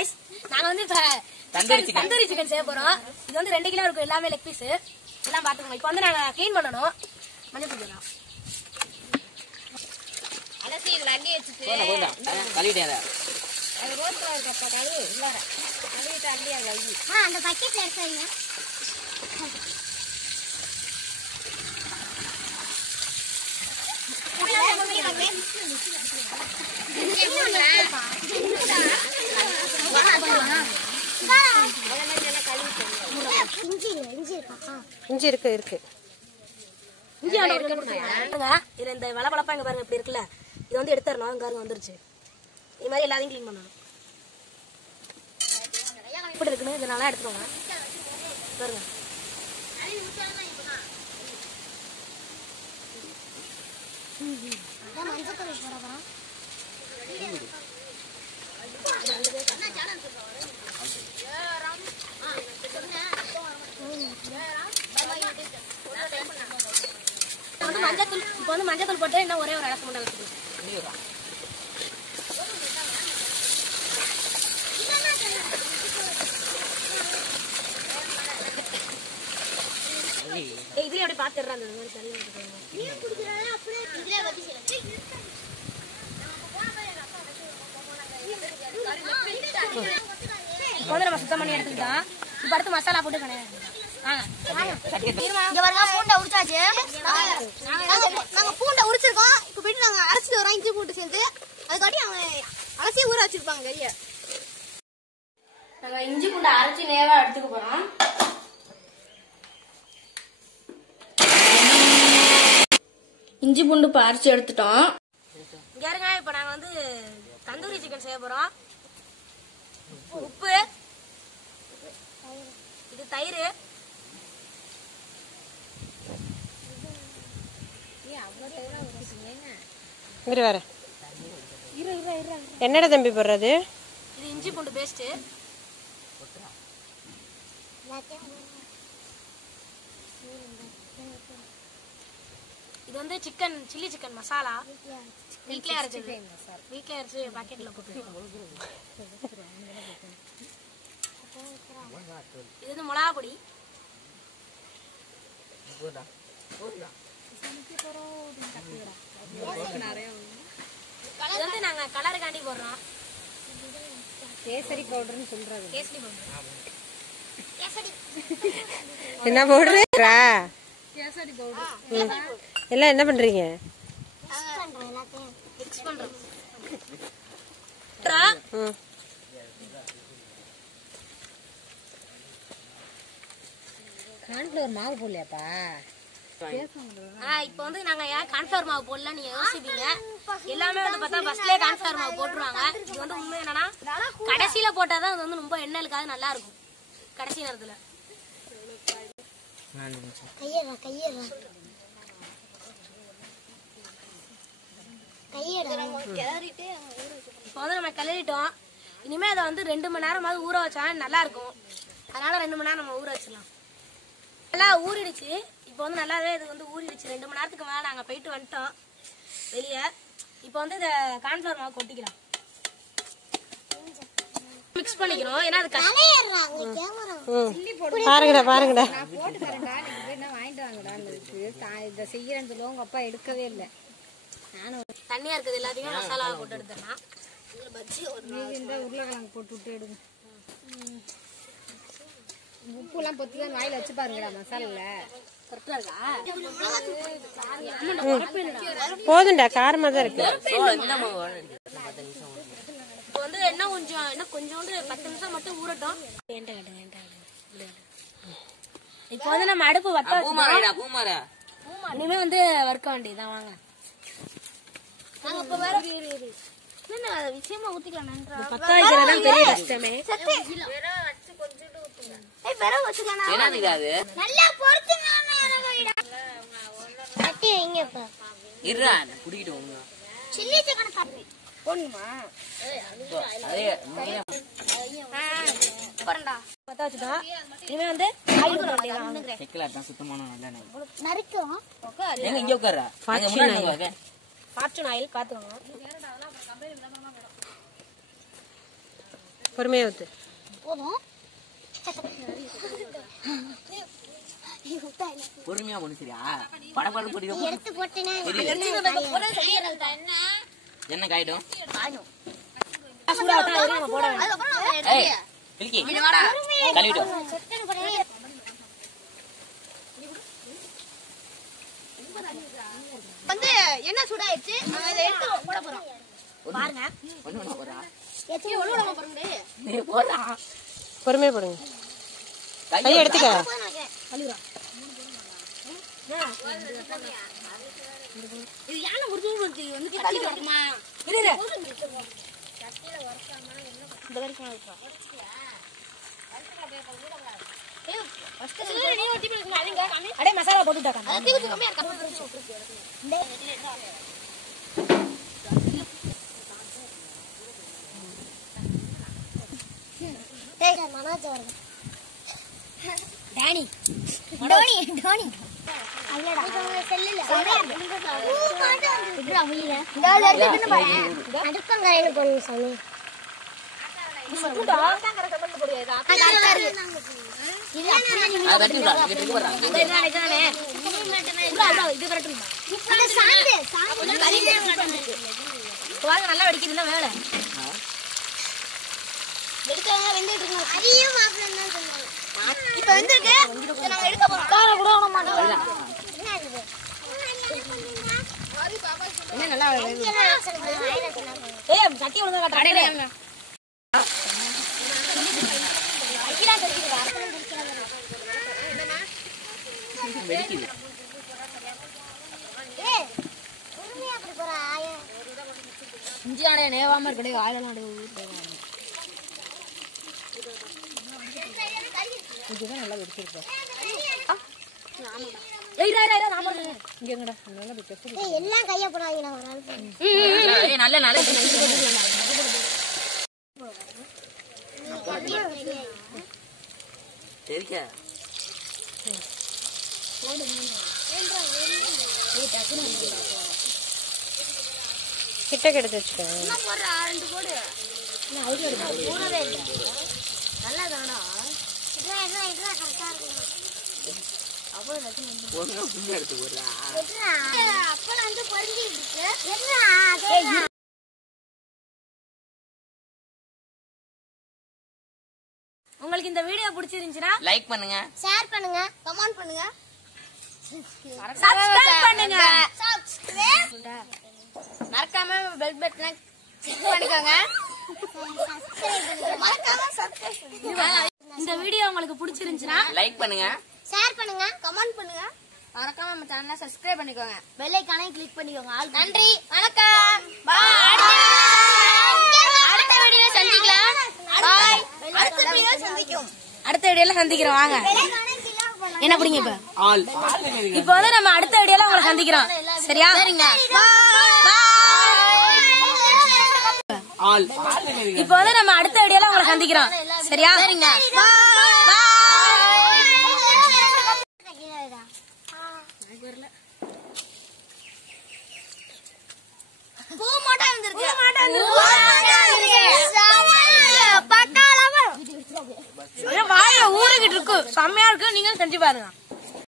Guys, நாங்க வந்து இப்ப தந்தூரி சிக்கன் செய்ய போறோம். இது வந்து 2 கிலோ இருக்கும், எல்லாமே லெக் பீஸ் எல்லாம் பாத்துக்கோங்க. இப்ப வந்து நாங்க கிளீன் பண்ணணும். மஞ்சள் தூள் அலசி இதுல அள்ளி வச்சுட்டு கழுவிட்டேன். அது ரோஸ் கலர் கப்பா கழுவு இல்ல கழுவிட்டு அள்ளி அதுல வை. அந்த பக்கெட்ல எடுத்துங்க. இஞ்சி இருக்கு இதுல இந்த வளபளப்பா இங்க பாருங்க இப்படி இருக்குல்ல, இது வந்து எடுத்துறணும். இங்க பாருங்க வந்துருச்சு. இது மாதிரி எல்லாத்தையும் கிளீன் பண்ணணும். இப்படி இருக்குன்னு இதனால எடுத்துக்கோங்க பாருங்க. மஞ்சள் இப்போ வந்து மஞ்சள் தூள் போட்டு இன்னும் ஒரே ஒரு அலசு மட்டும் அலசிக்கலாம். இதுலயே அப்படியே பாத்துடுறேன். அந்த மாதிரி சரி வந்து நம்ம சுத்தம் பண்ணி எடுத்துக்கிட்டோம். இப்ப அடுத்து மசாலா போட்டு கிடையாது. நாங்க பூண்டை உரிச்சிருக்கோம். இப்ப போயிட்டு நாங்க அரைச்சிட்டு வரோம். இஞ்சி பூண்டு சேர்த்து அதுக்காட்டி அவங்க அலசிய ஊற வச்சிருப்பாங்க கைய. நாங்க இஞ்சி பூண்டை அரைச்சி நேரா எடுத்துக்க போறோம். இஞ்சி பூண்டு இப்ப அரைச்சி எடுத்துட்டோம். இங்க இப்ப நாங்க வந்து தந்தூரி சிக்கன் செய்ய போறோம். உப்பு, இது தயிர், வேற என்னடா தம்பி போடுறது? இது இஞ்சி பூண்டு பேஸ்ட், இது வந்து சிக்கன் சில்லி சிக்கன் மசாலா வீட்லயே அரைச்சு பாக்கெட்ல போட்டு. இது வந்து மிளகா பொடி, இது வந்து நாங்க கலருக்காண்டி போடுறோம். கேசரி பவுடர்னு சொல்றது. கேசரி பவுடர் என்ன போடுறீங்களா? கேசரி பவுடர் எல்லாம் என்ன பண்றீங்க? மிக்ஸ் பண்றோம். கார்ன்ஃப்ளவர் மாவு போடலையாப்பா? இப்ப வந்து நாங்க ஏன் கார்ன்ஃப்ளவர் மாவு போடல நீங்க யோசிப்பீங்க. எல்லாமே வந்து பார்த்தா பஸ்லயே கார்ன்ஃப்ளவர் மாவு போட்டுருவாங்க. இது வந்து உண்மை என்னன்னா கடைசியில போட்டாதான் அது வந்து ரொம்ப எண்ணெய் இருக்காது, நல்லா இருக்கும் கடைசி நேரத்துல. இப்ப வந்து நம்ம கிளறிட்டோம். இனிமே அதை வந்து 2 மணி நேரமாவது ஊற வச்சா நல்லா இருக்கும். அதனால 2 மணி நேரம் நம்ம ஊற வச்சிடலாம். நல்லா ஊறிடுச்சு. இப்போ வந்து நல்லாவே இது வந்து ஊறிடுச்சு. 2 மணி நேரத்துக்கு மேலே நாங்கள் போயிட்டு வந்துட்டோம் வெளியே. இப்போ வந்து இதை கார்ன்ஃப்ளவர் மாவு கொட்டிக்கலாம், மிக்ஸ் பண்ணிக்கிறோம். ஏன்னா அது பாருங்கடா போட்டு தரேன்டா, நீங்க போய் என்ன வாங்கிட்டு வாங்கடா. இதை செய்யறேன்னு சொல்லுவோம், உங்க அப்பா எடுக்கவே இல்லை. நானும் தண்ணியா இருக்குது எல்லாத்தையுமே மசாலாவை போட்டு எடுத்துடலாம். இந்த உருளைக்கிழங்கு போட்டு விட்டு எடுங்க. உப்புலாம் பொத்துதான் வாயில வச்சு பாருங்கடா மசாலால. போதும்டா, காரமா தான் இருக்கு. இப்போ வந்து இன்னும் கொஞ்சோண்டு 10 நிமிஷம் மட்டும் ஊறட்டும். இப்போ வந்து நம்ம அடுப்பு வட்ட இனிமே வந்து வறுக்க வேண்டியதான். வாங்க விஷயமா ஊத்திக்கலாம். பத்தா வைக்கிறதான் பெரிய கஷ்டமே. இனிமே வந்து ஃபார்ச்சூன் ஆயில் பாத்துக்கோங்க. பொறுமையா ஊத்து. போதும். பொறுமையா ஒண்ணு சரியா படப்படம் போட்டு எடுத்து போட்டேன்னா என்ன காயிடும் கழுவிட்டோம். வந்து என்ன சூடாயிடுச்சு நம்ம இதை எடுத்து போட போறோம். பாருங்க பொறுமையா போடுங்க. கையை எடுத்துக்க. இது யானை முடிச்சு வந்து கட்டி வருமா அடே மசாலா போட்டுட்டாங்க. டேனி டோனி டோனி அவ்வளோடா செல்லுல இப்படி அமுலில அடுப்பங்கரையில போகணும் சாமி. நல்லா வெடிக்குதுல்ல வேலை. இப்ப வெந்திருக்கு. நாங்க எடுக்க போறோம். சட்டி ஒழுங்கா கடையில வெடிக்குது. இஞ்சி ஆடைய நேவாம இருக்கடே ஆயிலாம் இதுதான் நல்லா வெடிச்சிருக்கு. எல்லாம் கைய போடாதீங்க. நல்ல நல்ல தெரிக்க கிட்ட எடுத்து வச்சுக்கோ. எடுத்து போடுறா. உங்களுக்கு இந்த வீடியோ பிடிச்சிருந்துச்சுன்னா லைக் பண்ணுங்க, ஷேர் பண்ணுங்க, கமெண்ட் பண்ணுங்க, சப்ஸ்கிரைப் பண்ணுங்க. மறக்காம பெல் பட்டனை கிளிக் பண்ணிக்கோங்க. மறக்காம சப்ஸ்கிரைப் பண்ணுங்க. இந்த வீடியோ உங்களுக்கு பிடிச்சிருந்துச்சுன்னா லைக் பண்ணுங்க, ஷேர் பண்ணுங்க, கமெண்ட் பண்ணுங்க. மறக்காம நம்ம சேனலை சப்ஸ்கிரைப் பண்ணிக்கோங்க. பெல் ஐகானை கிளிக் பண்ணிக்கோங்க. நன்றி, வணக்கம், பாய். அடுத்த வீடியோ சந்திக்கலாம். பாய். அடுத்த வீடியோ சந்திக்கும். அடுத்த வீடியோல சந்திக்கிறோம். வாங்க என்ன பிடிங்க இப்ப. ஆல் இப்ப வந்து நம்ம அடுத்த வீடியோல உங்களை சந்திக்கிறோம். சரியா? சரிங்க. ஆல் இப்ப வந்து நம்ம அடுத்த வீடியோல உங்களை சந்திக்கிறோம். சரியா? சரிங்க. பூ மாட்டா வந்திருக்கு. வாயில ஊறிக்கிட்டு இருக்கு. செம்மையா இருக்கு. நீங்களும் செஞ்சு பாருங்க.